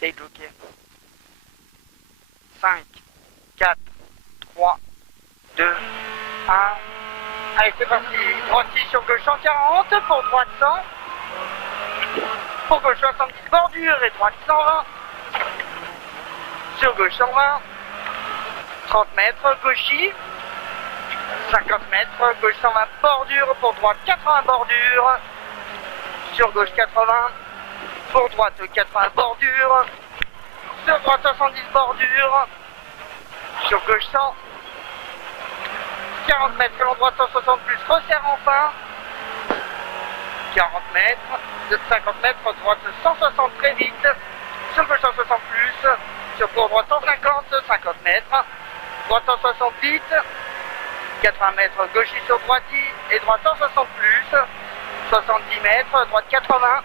T'es bloqué. 5, 4, 3, 2, 1. Allez, c'est parti. Droite sur gauche 140, pour droite 100. Pour gauche 70 bordure et droite 120. Sur gauche 120. 30 mètres, gauchis. 50 mètres, gauche 120 bordure, pour droite 80 bordure. Sur gauche 80. Pour droite 80 bordure. Sur droite 70 bordure. Sur gauche 100. 40 mètres, selon droite 160 plus, resserre enfin. 40 mètres, 50 mètres, droite 160 très vite. Sur gauche 160 plus. Sur pour droite 150, 50 mètres. Droite 160 vite. 80 mètres, gauchis sur droiti. Et droite 160 plus. 70 mètres, droite 80.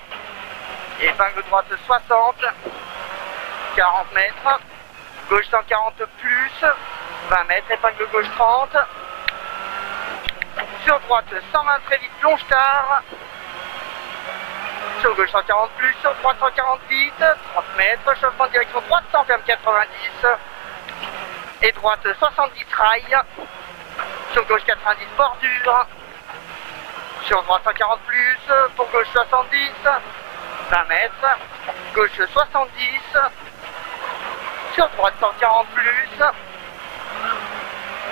Épingle droite 60. 40 mètres. Gauche 140 plus. 20 mètres, épingle gauche 30. Sur droite 120 très vite, plonge tard. Sur gauche 140 plus, sur droite 140 vite. 30 mètres, changement de direction droite 100 ferme 90. Et droite 70 rail. Sur gauche 90 bordure. Sur droite 140 plus, pour gauche 70. 20 mètres, gauche 70. Sur droite 140 plus.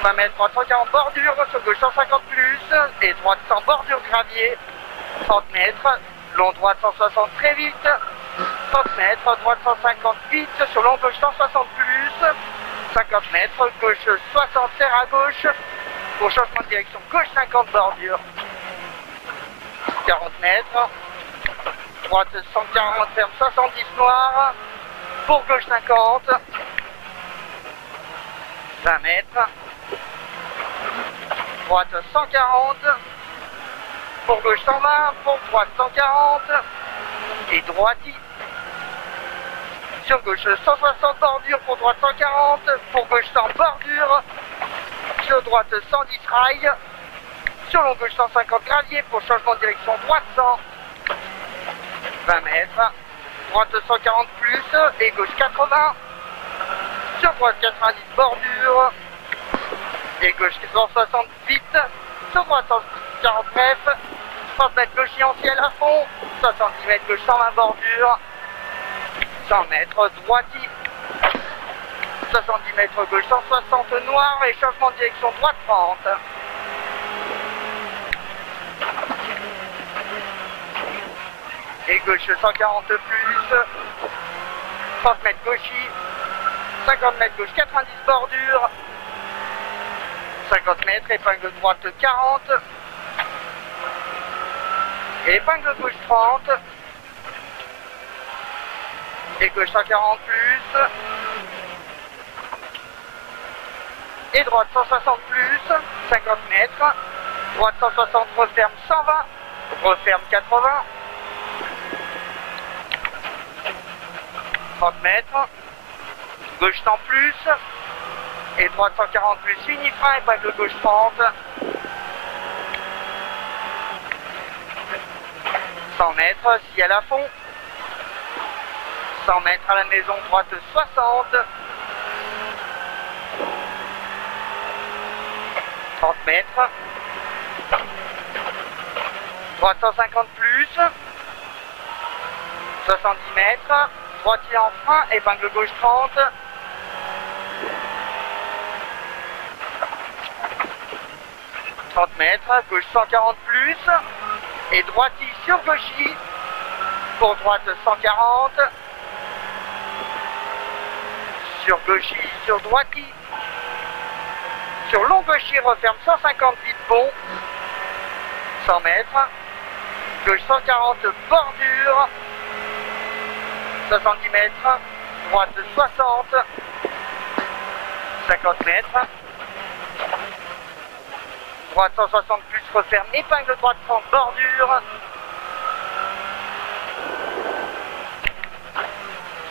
20 mètres, droite 140 bordure, sur gauche 150 plus, et droite 100 bordure gravier, 30 mètres, long droite 160 très vite, 30 mètres, droite 150 vite, sur long gauche 160 plus, 50 mètres, gauche 60 serre à gauche, pour changement de direction, gauche 50 bordure, 40 mètres, droite 140 ferme 70 noir, pour gauche 50, 20 mètres, droite 140, pour gauche 120, pour droite 140, et droiti. Sur gauche 160 bordure, pour droite 140, pour gauche 100 bordure, sur droite 110 rail, sur long gauche 150 gravier, pour changement de direction droite 100, 20 mètres, droite 140 plus, et gauche 80, sur droite 90 bordure, et gauche 160 vite, sur droite 140 mètres, 30 mètres gauchis en ciel à fond, 70 mètres gauche 120 bordure, 100 mètres droiti, 70 mètres gauche 160 noir et changement de direction droite 30. Et gauche 140 plus, 30 mètres gauchis, 50 mètres gauche 90 bordure, 50 mètres, épingle droite 40, et épingle gauche 30, et gauche 140 plus, et droite 160 plus, 50 mètres, droite 160 referme 120, referme 80, 30 mètres, gauche 100 plus, et droite 140 plus, fini frein, épingle gauche 30, 100 mètres, ciel à fond, 100 mètres à la maison, droite 60, 30 mètres, droite 150 plus, 70 mètres, droitier en frein, épingle gauche 30, 30 mètres, gauche 140 plus, et droiti sur gauchis, pour droite 140, sur gauchis, sur droiti, sur long gauchis, referme 150 vite bon, 100 mètres, gauche 140 bordure, 70 mètres, droite 60, 50 mètres, droite 160 plus, referme, épingle droite 30 bordure,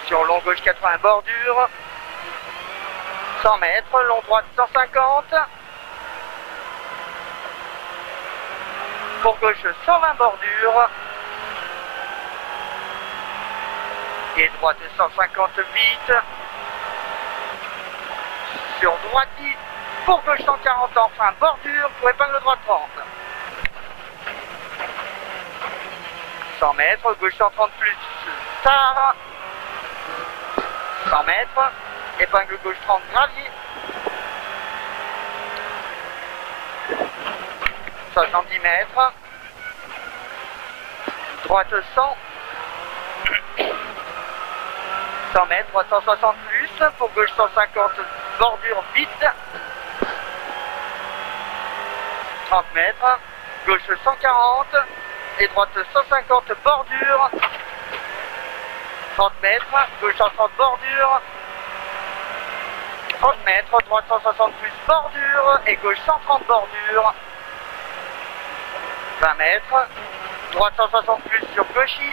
sur long gauche 80 bordure, 100 mètres, long droite 150, pour gauche 120 bordure, et droite 158, sur droite 10, pour gauche 140 en fin bordure, pour épingle droite 30. 100 mètres, gauche 130 plus tard, 100 mètres, épingle gauche 30 gravier, 70 mètres, droite 100, 100 mètres, droite 160 plus, pour gauche 150, bordure vide, 30 mètres, gauche 140, et droite 150, bordure, 30 mètres, gauche 130, bordure, 30 mètres, droite 160 plus, bordure, et gauche 130, bordure, 20 mètres, droite 160 plus sur gauchy,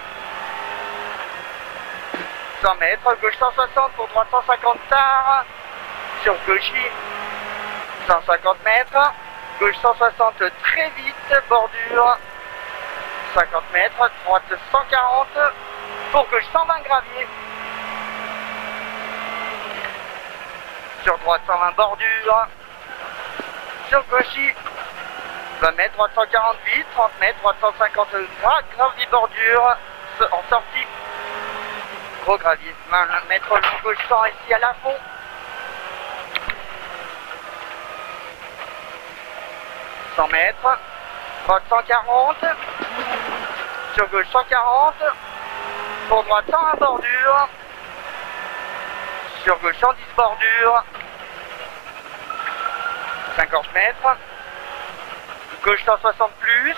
100 mètres, gauche 160 pour droite 150 tard, sur gauchy, 150 mètres, gauche 160 très vite, bordure, 50 mètres, droite 140, pour gauche 120 gravier, sur droite 120 bordure, sur gauchy, 20 mètres, droite 148, 30 mètres, droite 150 gravier bordure, en sortie, gros gravier, 20 mètres long gauche 100 ici à la fond, 100 mètres, droite 140, sur gauche 140, pour droite 101 bordure, sur gauche 110 bordure, 50 mètres, gauche 160 plus,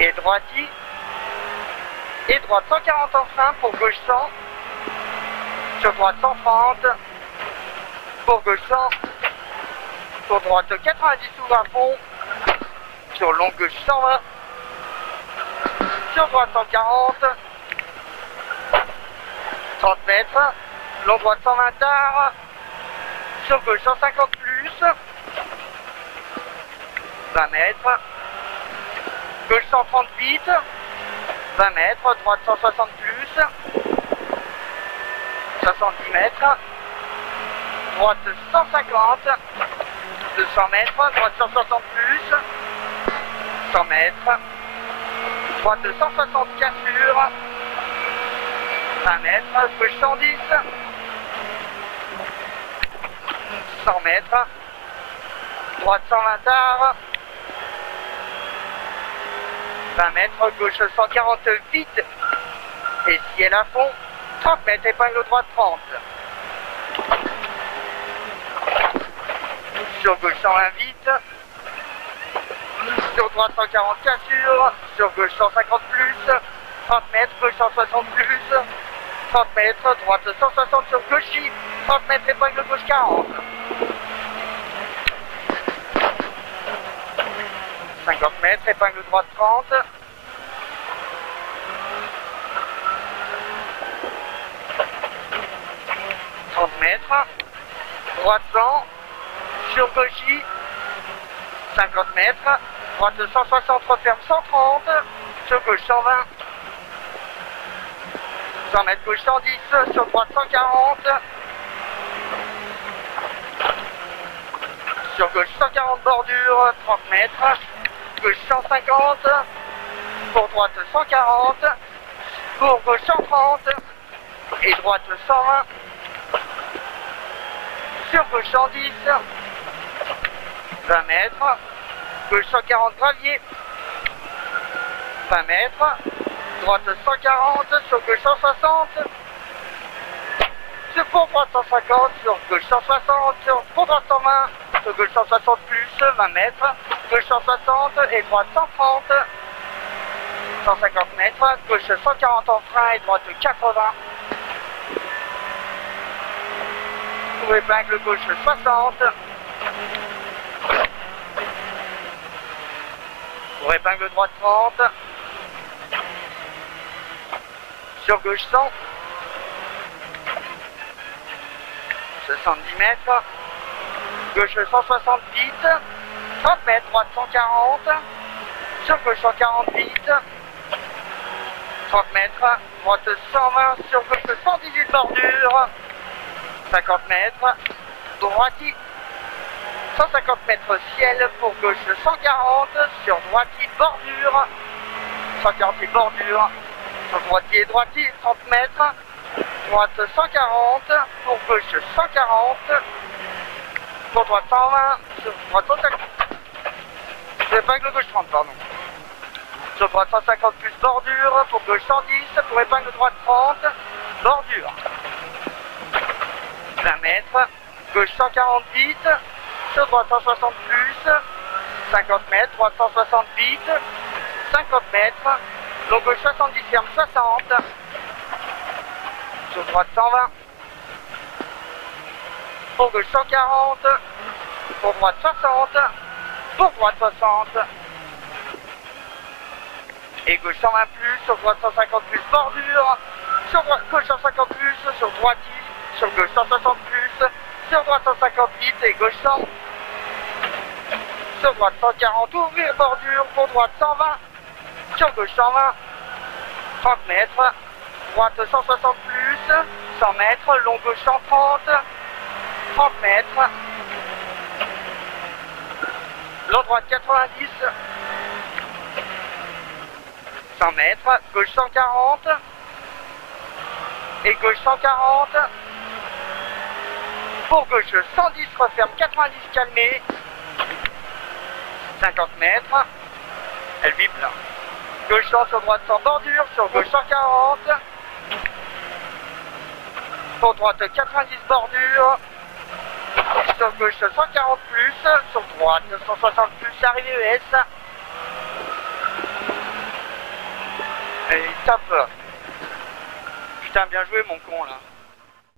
et droite et droite 140 en frein pour gauche 100, sur droite 130, pour gauche 100, pour droite 90 sous à fond, sur long gauche 120, sur droite 140, 30 mètres, long droite 120 tard, sur gauche 150 plus, 20 mètres, gauche 130 vite, 20 mètres, droite 160 plus, 70 mètres, droite 150, 200 mètres, droite 160 plus, 100 mètres, droite 160 cassure, 20 mètres, gauche 110, 100 mètres, droite 120 tard, 20 mètres, gauche 140 vite, et ciel à fond, 30 mètres, épingle droite 30. Sur gauche 120 vite, sur droite 140 cassure, sur gauche 150 plus, 30 mètres, gauche 160 plus, 30 mètres, droite 160 sur gauchy, 30 mètres, épingle gauche 40. 50 mètres, épingle droite 30. 30 mètres, droite 100, sur gauchy, 50 mètres, droite 160, referme 130, sur gauche 120, 100 mètres, gauche 110, sur droite 140, sur gauche 140 bordure, 30 mètres, gauche 150, pour droite 140, pour gauche 130, et droite 120, sur gauche 110, 20 mètres, gauche 140 gravier, 20 mètres, droite 140, sur gauche 160, sur pour droite 150, sur gauche 160, sur pour droite 120, sur gauche 160 plus, 20 mètres, gauche 160 et droite 130, 150 mètres, gauche 140 en frein et droite 80, pour épingle gauche 60, pour épingle droite 30, sur gauche 100, 70 mètres, gauche 160 vite, 30 mètres, droite 140, sur gauche 140 vite, 30 mètres, droite 120, sur gauche 118 bordure, 50 mètres, droitier, 150 mètres ciel, pour gauche 140, sur droitier bordure, 140 bordure, sur droitier, 30 mètres, droite 140, pour gauche 140, pour droite 120, sur droite 150, sur épingle gauche 30, pardon. Sur droite 150 plus bordure, pour gauche 110, pour épingle droite 30, bordure. 20 mètres, gauche 148, sur droite 160 plus, 50 mètres, droite 168, 50 mètres, long gauche 70, ferme 60, sur droite 120, pour gauche 140, pour droite 60, pour droite 60, et gauche 120 plus, sur droite 150 plus bordure, sur droite gauche 150 plus, sur droite sur gauche 160 plus, sur droite 158 et gauche 100, sur droite 140, ouvrir bordure, pour droite 120, sur gauche 120, 30 mètres, droite 160 plus, 100 mètres, long gauche 130, 30 mètres, long droite 90, 100 mètres, gauche 140, et gauche 140, pour gauche 110, referme 90, calmé, 50 mètres, elle vibre là. Gauche 100 sur droite 100 bordure, sur gauche 140, pour droite 90 bordure, sur gauche 140 plus, sur droite 160 plus, arrivée ES. Et il tape. Putain, bien joué mon con là.